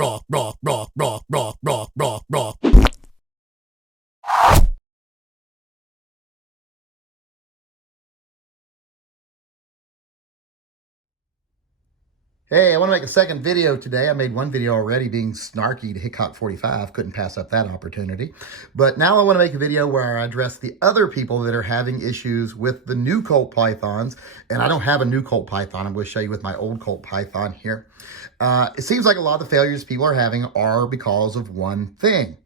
Hey, I want to make a second video today. I made one video already being snarky to Hickok 45. Couldn't pass up that opportunity. But now I want to make a video where I address the other people that are having issues with the new Colt pythons. And I don't have a new Colt python. I'm going to show you with my old Colt python here. It seems like a lot of the failures people are having are because of one thing: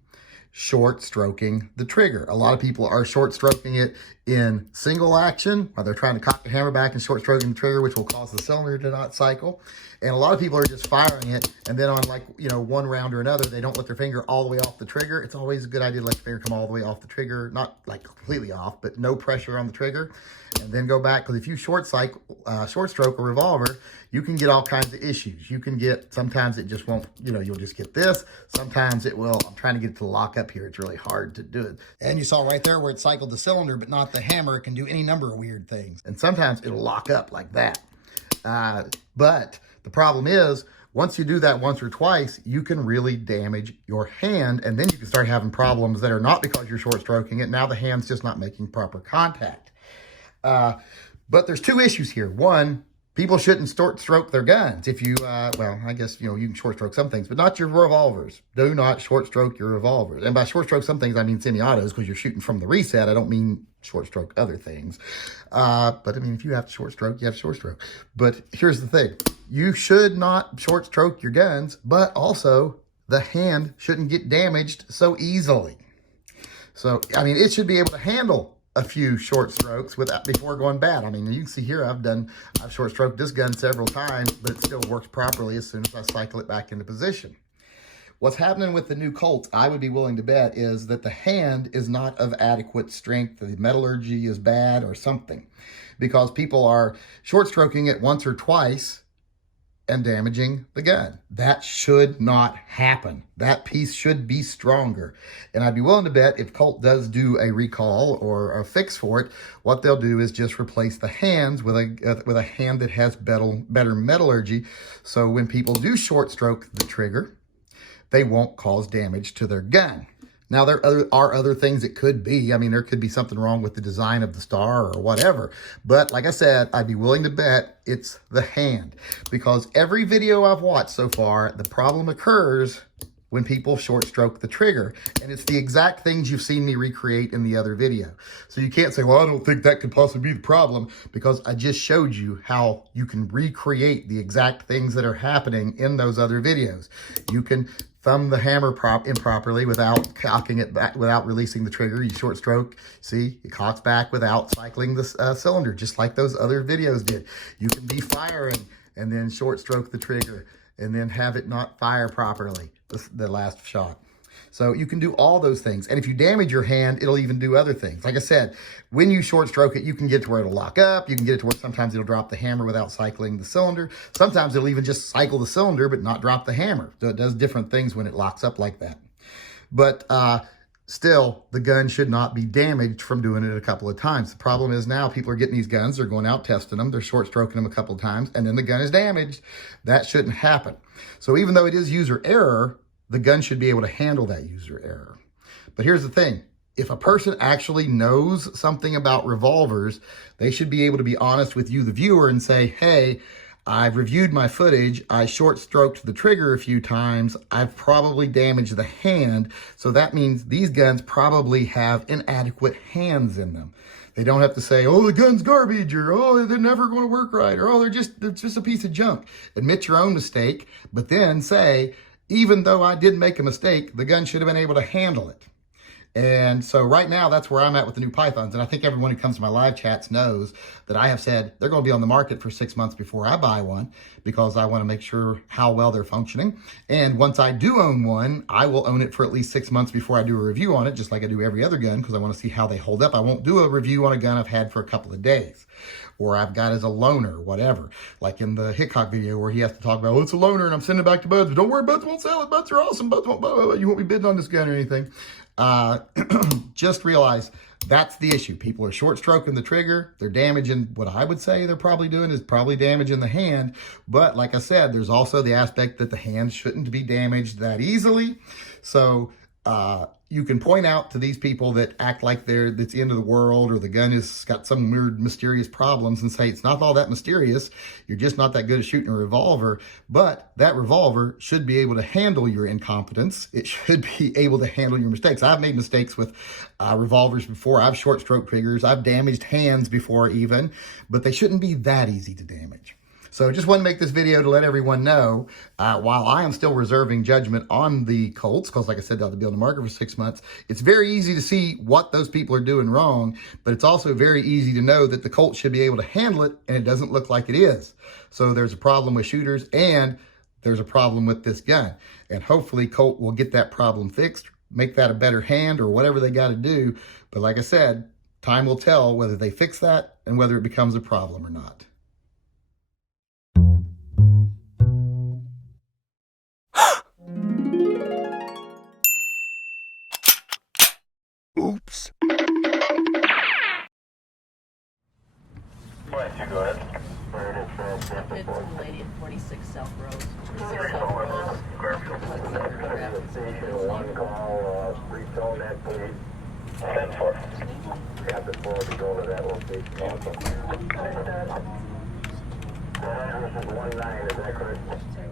short stroking the trigger. A lot of people are short stroking it in single action while they're trying to cock the hammer back and short stroking the trigger, which will cause the cylinder to not cycle. And a lot of people are just firing it, and then on, like, one round or another, they don't let their finger all the way off the trigger. It's always a good idea to let your finger come all the way off the trigger, not like completely off, but no pressure on the trigger, and then go back. Because if you short stroke a revolver, you can get all kinds of issues. You can get, sometimes it just won't, you'll just get this. Sometimes it will. I'm trying to get it to lock up here. It's really hard to do it. And you saw right there where it cycled the cylinder, but not the hammer. It can do any number of weird things. And sometimes it'll lock up like that. But the problem is, once you do that once or twice, you can really damage your hand, and then you can start having problems that are not because you're short stroking it. Now the hand's just not making proper contact. But there's two issues here. One, people shouldn't short stroke their guns. If you, well, I guess, you can short stroke some things, but not your revolvers. Do not short stroke your revolvers. And by short stroke some things, I mean semi-autos, because you're shooting from the reset. I don't mean short stroke other things. But I mean, if you have to short stroke, you have to short stroke. But here's the thing. You should not short stroke your guns, but also the hand shouldn't get damaged so easily. So, I mean, it should be able to handle a few short strokes before going bad. I mean, you can see here, I've short stroked this gun several times, but it still works properly as soon as I cycle it back into position. What's happening with the new Colt, I would be willing to bet, is that the hand is not of adequate strength. The metallurgy is bad or something, because people are short stroking it once or twice and damaging the gun. That should not happen. That piece should be stronger. And I'd be willing to bet if Colt does do a recall or a fix for it, what they'll do is just replace the hands with a hand that has better metallurgy. So when people do short stroke the trigger, they won't cause damage to their gun. Now, there are other things it could be. I mean, there could be something wrong with the design of the star or whatever. But like I said, I'd be willing to bet it's the hand. Because every video I've watched so far, the problem occurs when people short stroke the trigger. And it's the exact things you've seen me recreate in the other video. So you can't say, well, I don't think that could possibly be the problem, because I just showed you how you can recreate the exact things that are happening in those other videos. You can thumb the hammer improperly without cocking it back, without releasing the trigger. You short stroke, see, it cocks back without cycling the cylinder, just like those other videos did. You can be firing and then short stroke the trigger and then have it not fire properly, the last shot. So you can do all those things. And if you damage your hand, it'll even do other things. Like I said, when you short stroke it, you can get to where it'll lock up. You can get it to where sometimes it'll drop the hammer without cycling the cylinder. Sometimes it'll even just cycle the cylinder, but not drop the hammer. So it does different things when it locks up like that. But still, the gun should not be damaged from doing it a couple of times. The problem is now people are getting these guns, they're going out testing them, they're short stroking them a couple of times, and then the gun is damaged. That shouldn't happen. So even though it is user error, the gun should be able to handle that user error. But here's the thing. If a person actually knows something about revolvers, they should be able to be honest with you, the viewer, and say, hey, I've reviewed my footage. I short stroked the trigger a few times. I've probably damaged the hand. So that means these guns probably have inadequate hands in them. They don't have to say, oh, the gun's garbage, or oh, they're never going to work right, or oh, it's just a piece of junk. Admit your own mistake, but then say, even though I did make a mistake, the gun should have been able to handle it. And so right now, that's where I'm at with the new pythons. And I think everyone who comes to my live chats knows that I have said they're going to be on the market for 6 months before I buy one, because I want to make sure how well they're functioning. And once I do own one, I will own it for at least 6 months before I do a review on it, just like I do every other gun, because I want to see how they hold up. I won't do a review on a gun I've had for a couple of days, or I've got as a loaner, whatever. Like in the Hickok video where he has to talk about, well, it's a loaner and I'm sending it back to Buds, but don't worry, Buds won't sell it. Buds are awesome. Buds won't, you won't be bidding on this gun or anything. Just realize That's the issue. People are short stroking the trigger. They're damaging, what I would say they're probably doing is probably damaging the hand. But like I said, there's also the aspect that the hand shouldn't be damaged that easily. So you can point out to these people that act like that's the end of the world, or the gun has got some weird mysterious problems, and say it's not all that mysterious. You're just not that good at shooting a revolver. But that revolver should be able to handle your incompetence. It should be able to handle your mistakes. I've made mistakes with revolvers before. I've short stroke triggers. I've damaged hands before even, but they shouldn't be that easy to damage. So just want to make this video to let everyone know, while I am still reserving judgment on the Colts, because like I said, they'll be on the market for 6 months, it's very easy to see what those people are doing wrong, but it's also very easy to know that the Colt should be able to handle it, and it doesn't look like it is. So there's a problem with shooters, and there's a problem with this gun. And hopefully Colt will get that problem fixed, make that a better hand, or whatever they got to do. But like I said, time will tell whether they fix that and whether it becomes a problem or not. Oops. Go ahead. It's a lady at 46 South Road. 46 South Road. Station 1 call, retone that please. 10-4. Captain 4 to go to that location also. Versus 1-9, is that correct? Sorry,